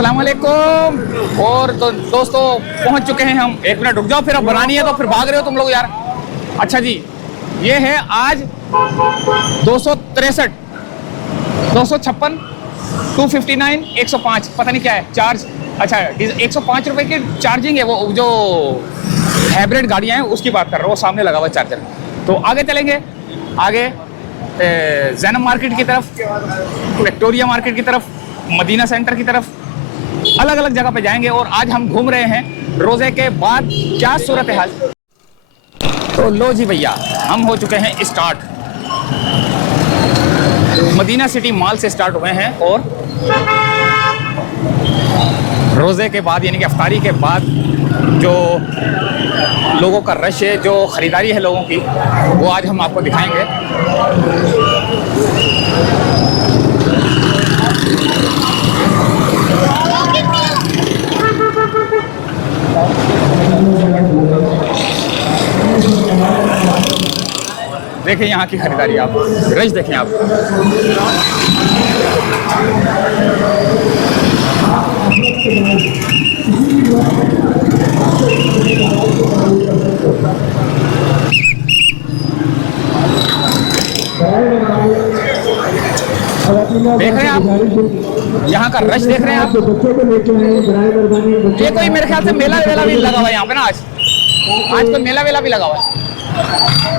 अस्सलाम वालेकुम। और तो दोस्तों पहुंच चुके हैं हम। एक मिनट रुक जाओ, फिर अब बनानी है तो फिर भाग रहे हो तुम लोग यार। अच्छा जी, ये है आज 263, 256, 259, 105, पता नहीं क्या है चार्ज। अच्छा 105 रुपए की चार्जिंग है, वो जो हाइब्रिड गाड़ियाँ हैं उसकी बात कर रहा हूँ, वो सामने लगा हुआ है चार्जर। तो आगे चलेंगे, आगे जैनब मार्केट की तरफ, विक्टोरिया मार्केट की तरफ, मदीना सेंटर की तरफ, अलग अलग जगह पे जाएंगे। और आज हम घूम रहे हैं रोजे के बाद, क्या सूरत हाल। तो लो जी भैया, हम हो चुके हैं स्टार्ट, मदीना सिटी मॉल से स्टार्ट हुए हैं। और रोजे के बाद यानी कि अफ्तारी के बाद जो लोगों का रश है, जो खरीदारी है लोगों की, वो आज हम आपको दिखाएंगे। देखें यहाँ की खरीदारी, आप रश देखें आप। देख रहे हैं आप यहाँ का रश, देख रहे हैं आप। ये कोई मेरे ख्याल से मेला वेला भी लगा हुआ है यहाँ पे ना, आज कोई मेला वेला भी लगा हुआ है।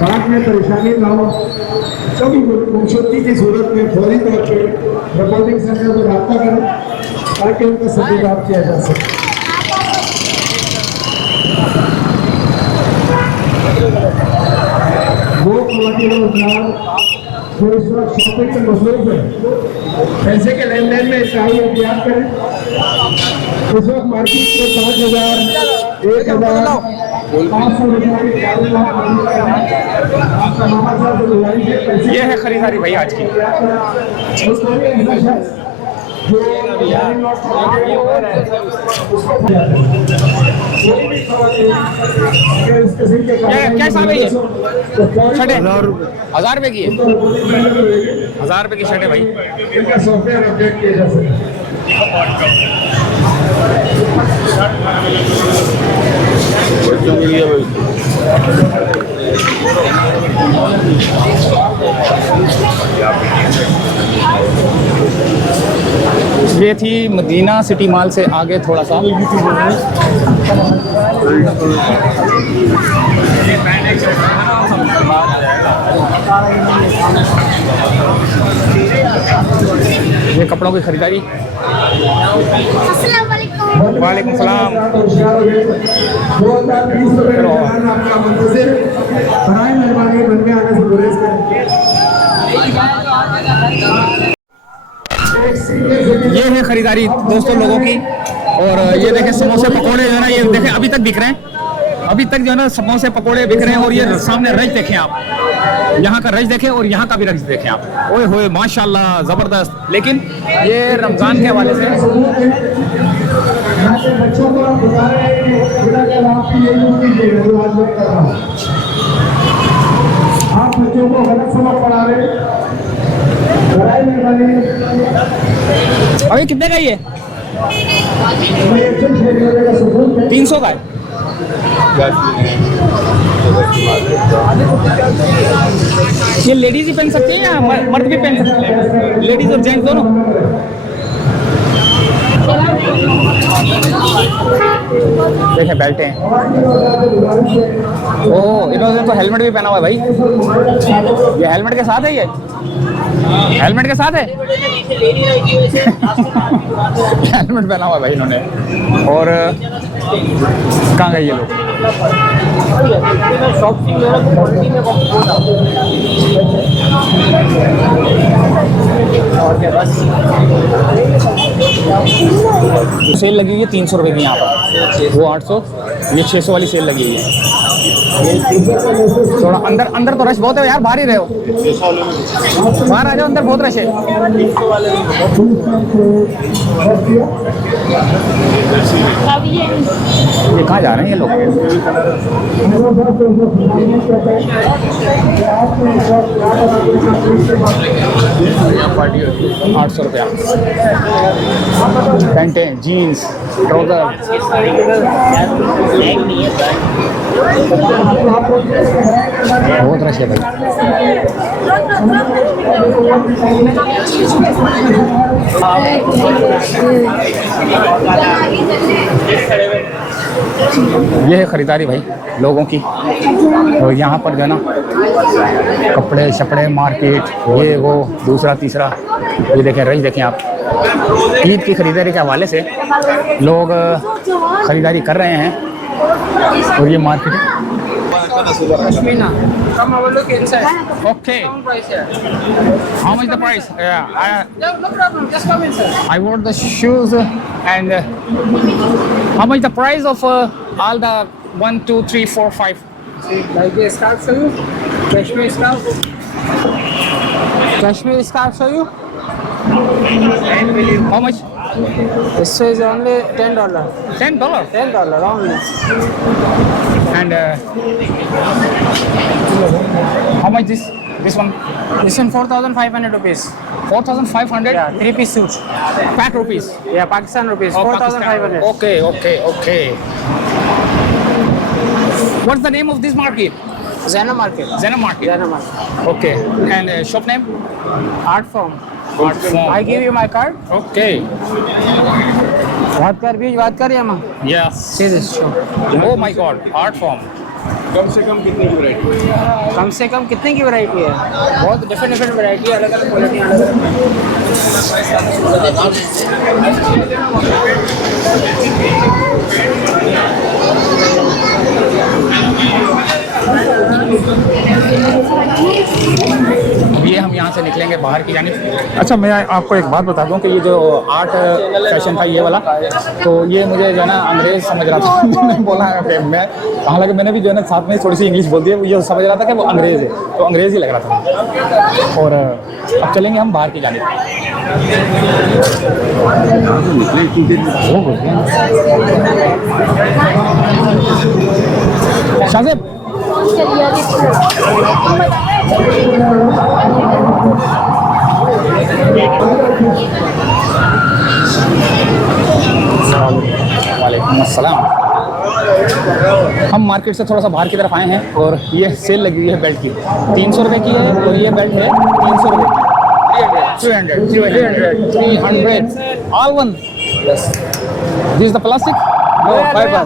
बाद में परेशानी ना हो, सभी खूबसूरती की सूरत में फौरी तौर पर रिपोर्टिंग सेंटर को रब्ता करें ताकि उनका सदुपयोग किया जा सके। वो जो इस वक्त शॉपिंग में मसरूफ है, पैसे के लेन देन में इंतहाई एहतियात करें। इस वक्त मार्केट में 5,000, 1,000, 500 रुपये ये है खरीदारी भाई आज की। कैसा है ये शर्ट? 1,000 रुपए की है, 1,000 रुपए की शर्ट है भाई। इनका सॉफ्टवेयर अपडेट किया जा सकता है। ये थी मदीना सिटी मॉल से आगे थोड़ा सा। ये कपड़ों की खरीदारी। वालेकुम सलाम। ये है खरीदारी दोस्तों लोगों की। और ये देखें समोसे पकोड़े जो है ना, ये देखें अभी तक बिक रहे हैं, अभी तक जो है ना समोसे पकोड़े बिक रहे हैं। और ये सामने रश देखें आप, यहाँ का रश देखें और यहाँ का भी रश देखें आप। ओए होए माशाल्लाह ज़बरदस्त। लेकिन ये रमज़ान के हवाले से बच्चों को बता रहे हैं कि आप बच्चों को गलत सबक पढ़ा रहे हैं। अभी कितने का ये? 300 का है। ये लेडीज ही पहन सकती है या मर्द भी पहन सकते हैं? लेडीज और जेंट्स दोनों। देखिए बेल्ट हैं। ओह, इन्होंने तो हेलमेट भी पहना हुआ है भाई। ये हेलमेट के साथ है, ये हेलमेट के साथ है। हेलमेट पहना हुआ है भाई इन्होंने। और कहाँ गए ये लोग? और क्या बस सेल लगी हुई है 300 रुपए की यहाँ पर, वो 800, ये 600 वाली सेल लगी हुई है। थोड़ा अंदर अंदर तो रश बहुत है यार, बाहर ही रहे हो, बाहर आ जाओ, अंदर बहुत रश है। ये कहाँ जा रहे हैं ये लोग? 800 रुपया। पैंट ओके जीन्स ट्राउजर बहुत रश है भाई। ये है खरीदारी भाई लोगों की। तो यहाँ पर जो है ना कपड़े शपड़े मार्केट ये वो दूसरा तीसरा, ये देखें रही देखें आप। ईद की खरीदारी के हवाले से लोग खरीदारी कर रहे हैं। और ये market Come have a look inside. Okay Pound price here. How much the price? No, no problem. Just come inside. I want the shoes and how much the price of all the 1, 2, 3, 4, 5? Like a scarf for you. Kashmir scarf. Kashmir scarf for you. How much? This is only $10. $10. $10 only. And how much this one? This one 4,500 rupees. 4,500 Yeah, 3-piece suit. Pak rupees. Yeah, Pakistan rupees. Oh, 4,500. Pakistan. Okay. What's the name of this market? Zena Market. Zena Market. Zena Market. Okay. And shop name? Art form. Art Form. I give you my card. Okay. बात कर भी बात कर या माँ Yes. See this show. Oh my God. Art Form. कम से कम कितने की वैरायटी? कम से कम कितने की वैरायटी है? बहुत डिफरेंट वैरायटी है, अलग अलग क्वालिटी अलग अलग। ये हम यहाँ से निकलेंगे बाहर की जानिब। अच्छा मैं आपको एक बात बता दूं कि ये जो आर्ट सेशन था ये वाला, तो ये मुझे जो है ना अंग्रेज़ समझ रहा था। मैंने बोला कि मैं, हालांकि मैंने भी जो है ना साथ में थोड़ी सी इंग्लिश बोल दी है, वो ये समझ रहा था कि वो अंग्रेज़ है, तो अंग्रेज़ ही लग रहा था। और अब चलेंगे हम बाहर की जानिब। शाहज़ेब वालेकुम अस्सलाम। हम मार्केट से थोड़ा सा बाहर की तरफ आए हैं और ये सेल लगी हुई है बेल्ट की। 300 रुपये की है और ये बेल्ट है 300 रुपये की। 300 all one. Yes. This is the plastic? No, fiber.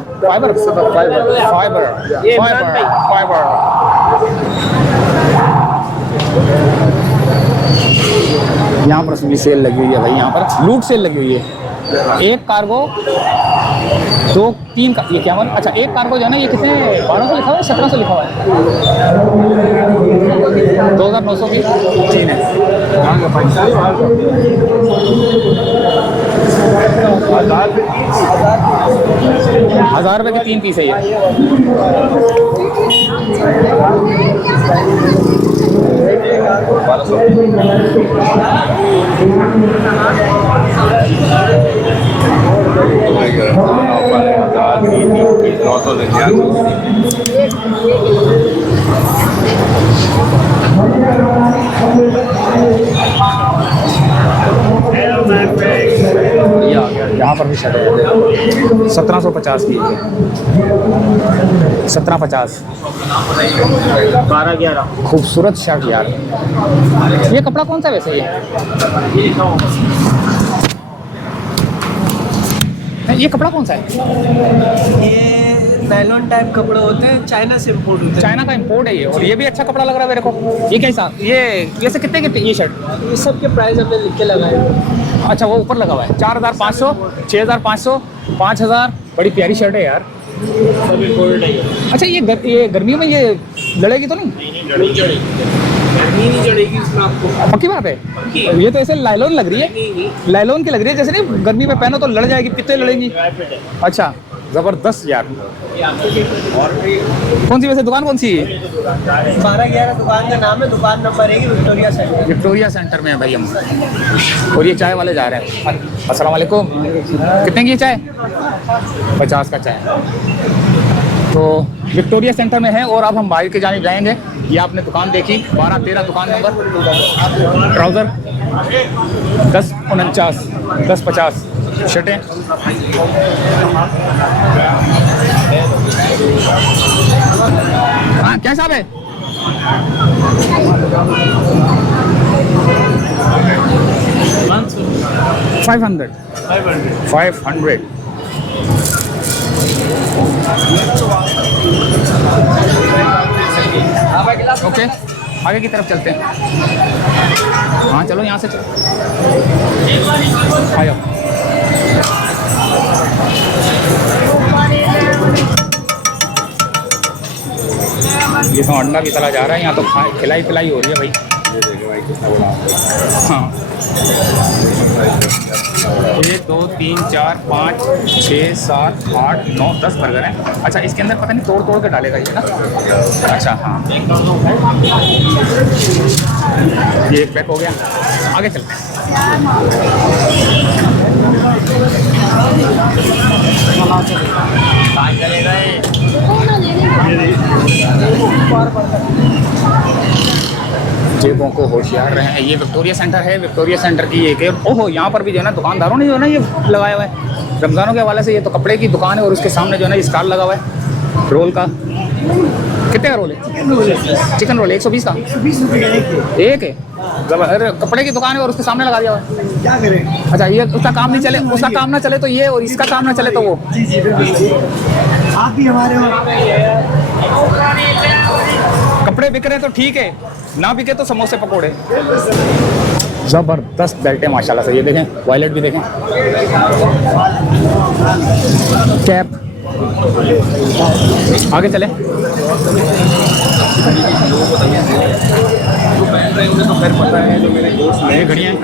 यहाँ पर भी सेल लगी हुई है भाई। यहाँ पर लूट सेल लगी हुई है। एक कार्गो 2-3 का ये क्या मतलब? अच्छा एक कार्गो जो है ना ये कितने 1200 लिखा हुआ है 1700 लिखा हुआ है? 2900 की 3 है। 1000 रुपये की 3 पीस है ये। यहाँ पर भी शर्ट है 1750 की 1750 12-11 खूबसूरत शर्ट यार। ये कपड़ा कौन सा वैसे ये कपड़ा कौन सा है? ये नायलॉन टाइप कपड़े होते हैं, चाइना से इम्पोर्ट होते हैं। चाइना का इंपोर्ट है ये, और ये भी अच्छा कपड़ा लग रहा है मेरे को। ये कैसा ये वैसे कितने की ये शर्ट? ये सब के प्राइस हमने लिख के लगाए हैं। अच्छा वो ऊपर लगा हुआ है 4500 6500 5000। बड़ी प्यारी शर्ट है यार। सब इम्पोर्टेड है ये। अच्छा ये गर्मियों में ये लड़ेगी तो नहीं? नहीं चढ़ेगी इसमें आपको। पक्की बात है? ये तो ऐसे लाइलॉन लग रही है, लाइलॉन की लग रही है जैसे नहीं गर्मी में पहनो तो लड़ जाएगी, कितने लड़ेंगी। अच्छा ज़बरदस्त यार। कौन सी वैसे दुकान कौन सी है? 12-11 दुकान का नाम है। दुकान नंबर है विक्टोरिया सेंटर। विक्टोरिया सेंटर में है भाई हम। और ये चाय वाले जा रहे हैं। अस्सलाम वालेकुम। कितने की चाय? 50 का चाय। तो विक्टोरिया सेंटर में है और अब हम बाहर की जानिब जाएंगे। ये आपने दुकान देखी 12-13 दुकान नंबर। ट्राउज़र 1049 1050 शर्टें। हाँ क्या हिसाब है? 500 ओके, आगे की तरफ चलते हैं। हाँ चलो यहाँ से चलो, आ जाओ। ये तो अंडा भी तला जा रहा है, यहाँ तो खिलाई पिलाई हो रही है भाई। हाँ 1 2 3 4 5 6 7 8 9 10 बर्गर हैं। अच्छा इसके अंदर पता नहीं तोड़ तोड़ के डालेगा ये ना। अच्छा हाँ, ये एक पैक हो गया, आगे चलते हैं। जेबों को होशियार रहे हैं। ये विक्टोरिया सेंटर है, विक्टोरिया सेंटर की एक है। ओहो यहाँ पर भी जो है ना दुकानदारों ने जो है ना ये लगाया हुआ है रमज़ानों के हवाले से। ये तो कपड़े की दुकान है और उसके सामने जो है ना स्टॉल लगा हुआ है रोल का। कितने का रोल है? चिकन रोल 120 का 120 रुपये एक है। अरे कपड़े की दुकान है और उसके सामने लगा दिया हुआ है। क्या करें? अच्छा ये उसका काम नहीं चले, उसका काम ना चले तो ये, और इसका काम ना चले तो वो। जी जी बिल्कुल, आप भी हमारे हो। कपड़े बिक रहे तो ठीक है, ना बिके तो समोसे पकोड़े। ज़बरदस्त बेल्ट है माशाल्लाह से। ये देखें वॉलेट भी देखें, कैप। आगे चले। जो पहन रहे होंगे तो फिर पता है, जो मेरे दोस्त नए घड़ियाँ हैं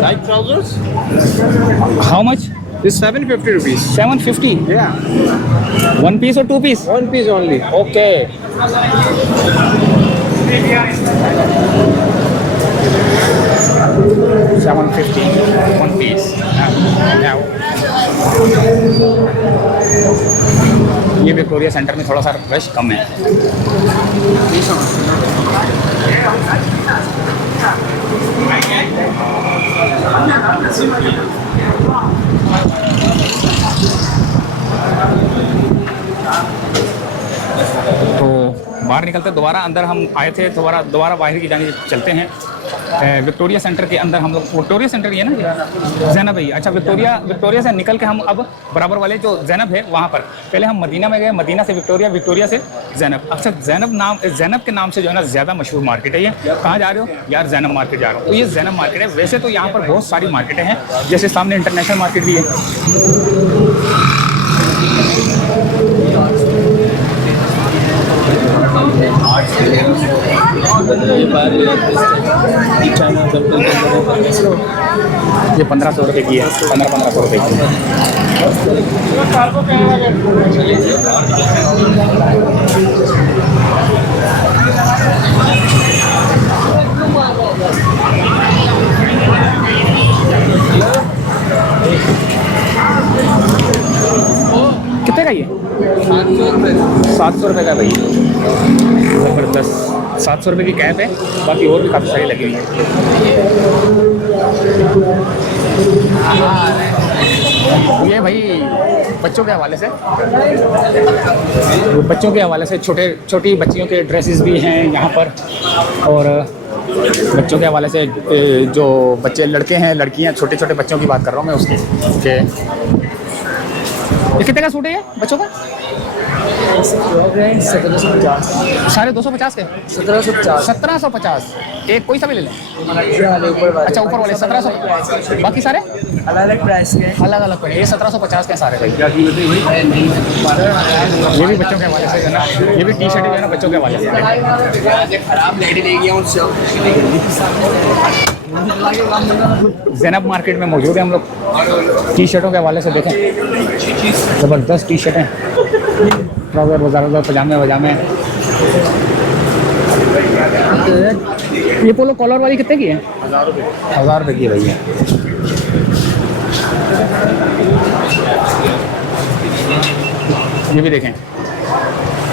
Like trousers? How much? This 750 rupees. 750 Yeah, one piece और 2 पीस? one piece only. Okay 750 one piece. ये विक्टोरिया सेंटर में थोड़ा सा रश कम है। तो बाहर निकलते दोबारा अंदर हम आए थे, दोबारा बाहर की जाने चलते हैं। विक्टोरिया सेंटर के अंदर हम लोग, विक्टोरिया सेंटर ये ना ज़ैनब है। अच्छा विक्टोरिया से निकल के हम अब बराबर वाले जो ज़ैनब है वहाँ पर, पहले हम मदीना में गए, मदीना से विक्टोरिया, विक्टोरिया से ज़ैनब। अच्छा ज़ैनब के नाम से जो है ना ज़्यादा मशहूर मार्केट है ये। कहाँ जा रहे हो यार? ज़ैनब मार्केट जा रहा हूँ। तो ये ज़ैनब मार्केट है। वैसे तो यहाँ पर बहुत सारी मार्केटें हैं, जैसे सामने इंटरनेशनल मार्केट भी है। ये 1500 रुपये की है, 1500 रुपये की। कितने का ये? 700 रुपये का भाई। ज़बरदस्त 700 रुपये की कैप है, बाकी और भी काफ़ी सारी लगी हुई है। ये भाई बच्चों के हवाले से छोटी बच्चियों के ड्रेसेस भी हैं यहाँ पर। और बच्चों के हवाले से जो बच्चे लड़के हैं, लड़कियाँ, छोटे छोटे बच्चों की बात कर रहा हूँ मैं उसकी। ओके ये कितने का सूट है ये बच्चों का? 1750। साढ़े 250 के 1750। 1750 एक कोई सा भी ले लें। अच्छा ऊपर वाले 1700, बाकी सारे अलग अलग प्राइस के, अलग अलग पड़े। ये 1750 के सारे भाई। ये भी बच्चों के हवाले से है ना, ये भी टी शर्ट है ना बच्चों के हवाले से। ज़ैनब मार्केट में मौजूद है हम लोग। टी शर्टों के हवाले से देखें, ज़बरदस्त टी शर्टें, ट्राउज़र वजारदार, पजामे वजामे। ये पोलो कॉलर वाली कितने की है? 1000 रुपये की है भैया। ये भी देखें,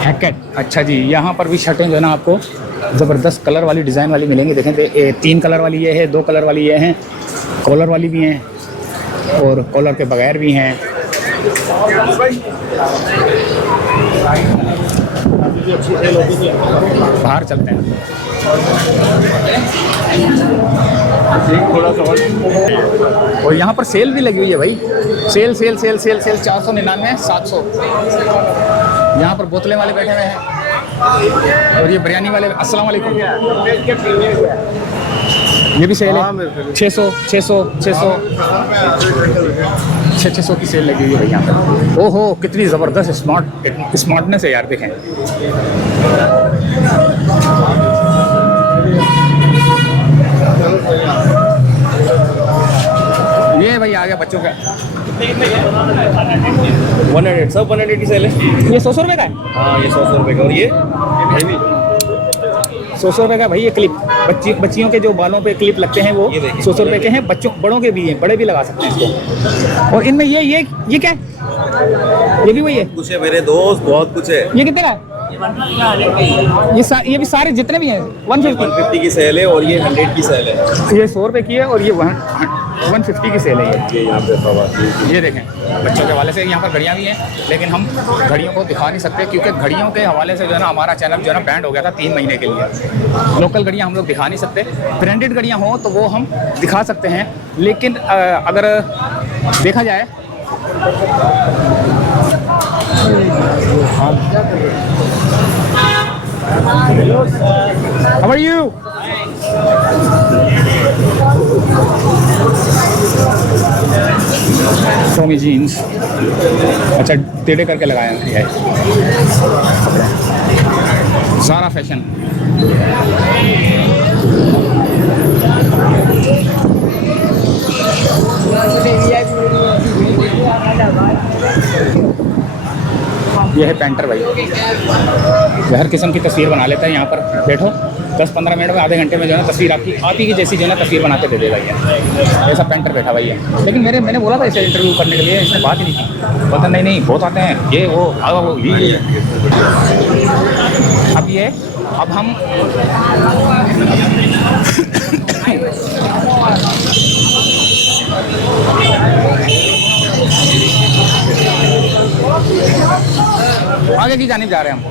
हैकेट। अच्छा जी, यहाँ पर भी शर्टें जो है ना आपको ज़बरदस्त कलर वाली, डिज़ाइन वाली मिलेंगी। देखें तो 3 कलर वाली ये है, 2 कलर वाली ये हैं, कॉलर वाली भी हैं और कॉलर के बगैर भी हैं। बाहर चलते हैं। और यहाँ पर सेल भी लगी हुई है भाई, सेल 499, 700। यहाँ पर बोतलें वाले बैठे हुए हैं और ये बिरयानी वाले। अस्सलाम वालेकुम। ये भी सेल है 600 की सेल लगी हुई है भाई यहाँ पर। ओहो, कितनी ज़बरदस्त स्मार्टनेस है यार, देखें। ये भाई आ गया बच्चों का 100 सब 180 की सेल है। ये 100 रुपये का है। हाँ, ये 100 रुपये का। और ये 100 रुपये का भाई। ये क्लिप बच्चियों के जो बालों पे क्लिप लगते हैं वो ये देखिए। 100 रुपये के हैं। बच्चों बड़ों के भी हैं, बड़े भी लगा सकते हैं इसको। और इनमें ये क्या है? ये भी वही है? कुछ है मेरे दोस्त, बहुत कुछ है। ये कितने का है? ये भी सारे जितने भी हैं 150 150 की सेल है और ये 100 की सेल है। ये 100 रुपये की है और ये 150 की सेल है ये यहाँ पे ये देखें, बच्चों के हवाले से यहाँ पर घड़ियाँ भी हैं, लेकिन हम घड़ियों को दिखा नहीं सकते क्योंकि घड़ियों के हवाले से जो है ना हमारा चैनल जो है ना बैंड हो गया था 3 महीने के लिए। लोकल घड़ियाँ हम लोग दिखा नहीं सकते। ब्रांडेड घड़ियाँ हों तो वो हम दिखा सकते हैं, लेकिन अगर देखा जाए How are you? Tommy jeans। अच्छा, टेढ़े करके लगाया है। ज़ारा फैशन। ये है पेंटर भाई, हर किस्म की तस्वीर बना लेता है। यहाँ पर बैठो 10-15 मिनट में, आधे घंटे में जो है ना तस्वीर आपकी आप ही की जैसी जो है ना तस्वीर बना के दे देगा ये। ऐसा पेंटर बैठा भाई है। लेकिन मैंने बोला था इसे इंटरव्यू करने के लिए, इसने बात ही नहीं की। पता नहीं बहुत आते हैं ये वो ये। अब हम आगे की जानिब जा रहे हैं हम।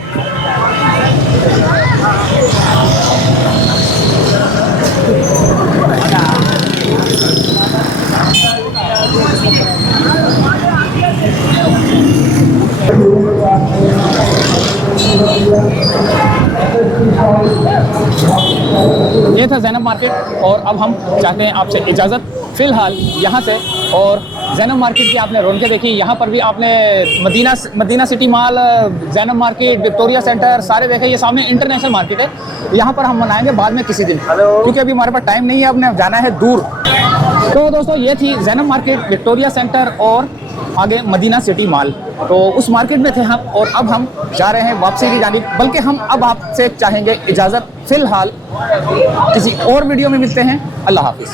ये था ज़ैनब मार्केट और अब हम चाहते हैं आपसे इजाज़त फ़िलहाल यहाँ से। और ज़ैनब मार्केट की आपने रौनकें देखी, यहाँ पर भी आपने Madina City Mall, Zainab Market, Victoria Centre सारे देखे। ये सामने इंटरनेशनल मार्केट है, यहाँ पर हम मनाएंगे बाद में किसी दिन, क्योंकि अभी हमारे पास टाइम नहीं है, अपने जाना है दूर। तो दोस्तों ये थी ज़ैनब मार्केट, विक्टोरिया सेंटर और आगे मदीना सिटी मॉल। तो उस मार्केट में थे हम और अब हम जा रहे हैं वापसी की जानिब, बल्कि हम अब आपसे चाहेंगे इजाज़त। फ़िलहाल किसी और वीडियो में मिलते हैं। अल्लाह हाफिज़।